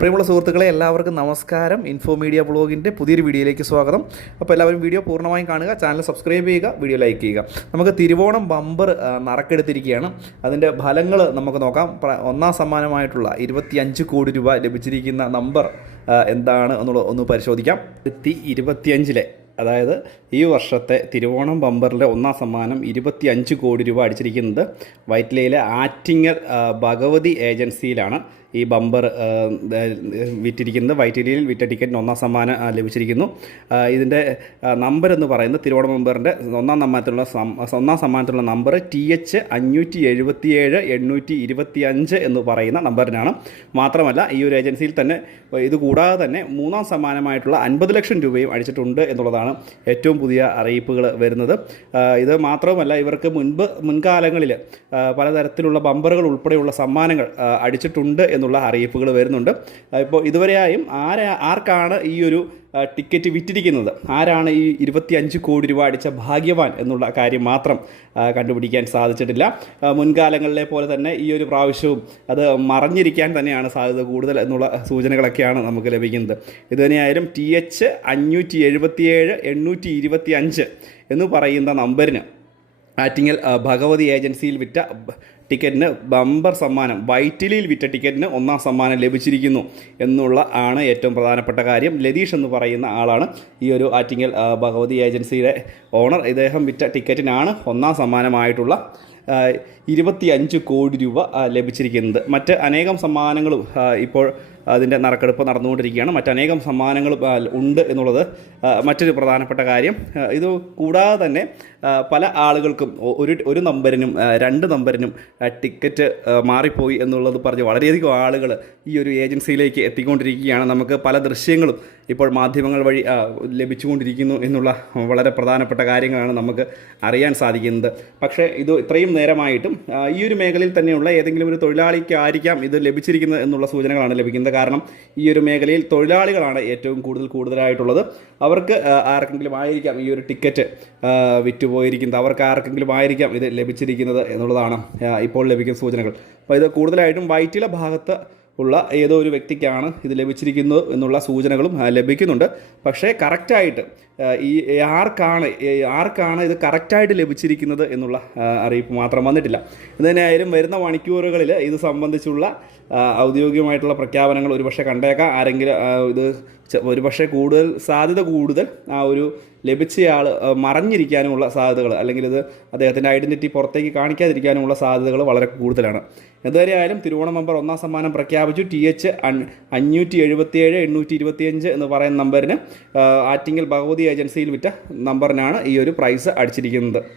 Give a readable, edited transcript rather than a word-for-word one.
പ്രിയമുള്ള സുഹൃത്തുക്കളെ, എല്ലാവർക്കും നമസ്കാരം. ഇൻഫോ മീഡിയ ബ്ലോഗിൻ്റെ പുതിയൊരു വീഡിയോയിലേക്ക് സ്വാഗതം. അപ്പോൾ എല്ലാവരും വീഡിയോ പൂർണ്ണമായും കാണുക, ചാനൽ സബ്സ്ക്രൈബ് ചെയ്യുക, വീഡിയോ ലൈക്ക് ചെയ്യുക. നമുക്ക് തിരുവോണം ബമ്പർ നറുക്കെടുത്തിരിക്കുകയാണ്. അതിൻ്റെ ഫലങ്ങൾ നമുക്ക് നോക്കാം. ഒന്നാം സമ്മാനമായിട്ടുള്ള 25 കോടി രൂപ ലഭിച്ചിരിക്കുന്ന നമ്പർ എന്താണ് എന്നുള്ളത് ഒന്ന് പരിശോധിക്കാം. 2025 അതായത് ഈ വർഷത്തെ തിരുവോണം ബമ്പറിൻ്റെ ഒന്നാം സമ്മാനം 25 കോടി രൂപ അടിച്ചിരിക്കുന്നത് വൈറ്റിലയിലെ ആറ്റിങ്ങൽ ഭഗവതി ഏജൻസിയിലാണ് ഈ ബമ്പർ വിറ്റിരിക്കുന്നത്. വൈറ്റിലയിൽ വിറ്റ ടിക്കറ്റിന് ഒന്നാം സമ്മാനം ലഭിച്ചിരിക്കുന്നു. ഇതിൻ്റെ നമ്പർ എന്ന് പറയുന്നത് തിരുവോണം ബമ്പറിൻ്റെ ഒന്നാം സമ്മാനത്തിലുള്ള നമ്പർ TH 577 825 എന്ന് പറയുന്ന നമ്പറിനാണ്. മാത്രമല്ല ഈ ഒരു ഏജൻസിയിൽ തന്നെ ഇത് കൂടാതെ തന്നെ മൂന്നാം സമ്മാനമായിട്ടുള്ള 50 ലക്ഷം രൂപയും അടിച്ചിട്ടുണ്ട് എന്നുള്ളതാണ് ഏറ്റവും പുതിയ അറിയിപ്പുകൾ വരുന്നത്. ഇത് മാത്രമല്ല, ഇവർക്ക് മുൻകാലങ്ങളിൽ പലതരത്തിലുള്ള ബമ്പറുകൾ ഉൾപ്പെടെയുള്ള സമ്മാനങ്ങൾ അടിച്ചിട്ടുണ്ട് എന്നുള്ള അറിയിപ്പുകൾ വരുന്നുണ്ട്. ഇപ്പോൾ ഇതുവരെയായും ആർക്കാണ് ഈ ഒരു ടിക്കറ്റ് വിറ്റിരിക്കുന്നത്, ആരാണ് ഈ 25 കോടി രൂപ അടിച്ച ഭാഗ്യവാൻ എന്നുള്ള കാര്യം മാത്രം കണ്ടുപിടിക്കാൻ സാധിച്ചിട്ടില്ല. മുൻകാലങ്ങളിലെ പോലെ തന്നെ ഈ ഒരു പ്രാവശ്യവും അത് മറഞ്ഞിരിക്കാൻ തന്നെയാണ് സാധ്യത കൂടുതൽ എന്നുള്ള സൂചനകളൊക്കെയാണ് നമുക്ക് ലഭിക്കുന്നത്. ഇതുതന്നെയായാലും TH 577 825 എന്ന് പറയുന്ന നമ്പറിന് ആറ്റിങ്ങൽ ഭഗവതി ഏജൻസിയിൽ വിറ്റ ടിക്കറ്റിന് ബമ്പർ സമ്മാനം, വൈറ്റിലിയിൽ വിറ്റ ടിക്കറ്റിന് ഒന്നാം സമ്മാനം ലഭിച്ചിരിക്കുന്നു എന്നുള്ള ആണ് ഏറ്റവും പ്രധാനപ്പെട്ട കാര്യം. ലതീഷ് എന്ന് പറയുന്ന ആളാണ് ഈ ഒരു ആറ്റിങ്ങൽ ഭഗവതി ഏജൻസിയുടെ ഓണർ. ഇദ്ദേഹം വിറ്റ ടിക്കറ്റിനാണ് ഒന്നാം സമ്മാനമായിട്ടുള്ള 25 കോടി രൂപ ലഭിച്ചിരിക്കുന്നത്. മറ്റ് അനേകം സമ്മാനങ്ങളും ഇപ്പോൾ അതിൻ്റെ നറുക്കെടുപ്പ് നടന്നുകൊണ്ടിരിക്കുകയാണ്. മറ്റനേകം സമ്മാനങ്ങളും ഉണ്ട് എന്നുള്ളത് മറ്റൊരു പ്രധാനപ്പെട്ട കാര്യം. ഇത് കൂടാതെ തന്നെ പല ആളുകൾക്കും ഒരു നമ്പറിനും 2 നമ്പറിനും ടിക്കറ്റ് മാറിപ്പോയി എന്നുള്ളത് പറഞ്ഞ് വളരെയധികം ആളുകൾ ഈ ഒരു ഏജൻസിയിലേക്ക് എത്തിക്കൊണ്ടിരിക്കുകയാണ്. നമുക്ക് പല ദൃശ്യങ്ങളും ഇപ്പോൾ മാധ്യമങ്ങൾ വഴി ലഭിച്ചുകൊണ്ടിരിക്കുന്നു എന്നുള്ള വളരെ പ്രധാനപ്പെട്ട കാര്യങ്ങളാണ് നമുക്ക് അറിയാൻ സാധിക്കുന്നത്. പക്ഷേ ഇത് ഇത്രയും നേരമായിട്ടും ഈ ഒരു മേഖലയിൽ തന്നെയുള്ള ഏതെങ്കിലും ഒരു തൊഴിലാളിക്കായിരിക്കാം ഇത് ലഭിച്ചിരിക്കുന്നത് എന്നുള്ള സൂചനകളാണ് ലഭിക്കുന്നത്. കാരണം ഈ ഒരു മേഖലയിൽ തൊഴിലാളികളാണ് ഏറ്റവും കൂടുതലായിട്ടുള്ളത്. അവർക്ക് ആർക്കെങ്കിലും ആയിരിക്കാം ഈ ഒരു ടിക്കറ്റ് വിറ്റുപോയിരിക്കുന്നത്, അവർക്ക് ആർക്കെങ്കിലും ആയിരിക്കാം ഇത് ലഭിച്ചിരിക്കുന്നത് എന്നുള്ളതാണ് ഇപ്പോൾ ലഭിക്കുന്ന സൂചനകൾ. അപ്പോൾ ഇത് കൂടുതലായിട്ടും വൈറ്റില ഭാഗത്ത് ഉള്ള ഏതോ ഒരു വ്യക്തിക്കാണ് ഇത് ലഭിച്ചിരിക്കുന്നത് എന്നുള്ള സൂചനകളും ലഭിക്കുന്നുണ്ട്. പക്ഷേ കറക്റ്റായിട്ട് ഈ ആർക്കാണ് ഇത് കറക്റ്റായിട്ട് ലഭിച്ചിരിക്കുന്നത് എന്നുള്ള അറിയിപ്പ് മാത്രം വന്നിട്ടില്ല. ഇതുതന്നെയായാലും വരുന്ന മണിക്കൂറുകളിൽ ഇത് സംബന്ധിച്ചുള്ള ഔദ്യോഗികമായിട്ടുള്ള പ്രഖ്യാപനങ്ങൾ ഒരുപക്ഷെ കണ്ടേക്കാം. ആരെങ്കിലും ഇത് ഒരുപക്ഷെ സാധ്യത കൂടുതൽ ആ ഒരു ലഭിച്ചയാൾ മറഞ്ഞിരിക്കാനുമുള്ള സാധ്യതകൾ, അല്ലെങ്കിൽ ഇത് അദ്ദേഹത്തിൻ്റെ ഐഡൻറ്റിറ്റി പുറത്തേക്ക് കാണിക്കാതിരിക്കാനുമുള്ള സാധ്യതകൾ വളരെ കൂടുതലാണ്. എന്തുവരെയായാലും തിരുവോണം ബമ്പർ ഒന്നാം സമ്മാനം പ്രഖ്യാപിച്ചു. TH 577 825 എന്ന് പറയുന്ന നമ്പറിന് ആറ്റിങ്ങൽ ഭഗവതി ഏജൻസിയിൽ വിറ്റ നമ്പറിനാണ് ഈ ഒരു പ്രൈസ് അടിച്ചിരിക്കുന്നത്.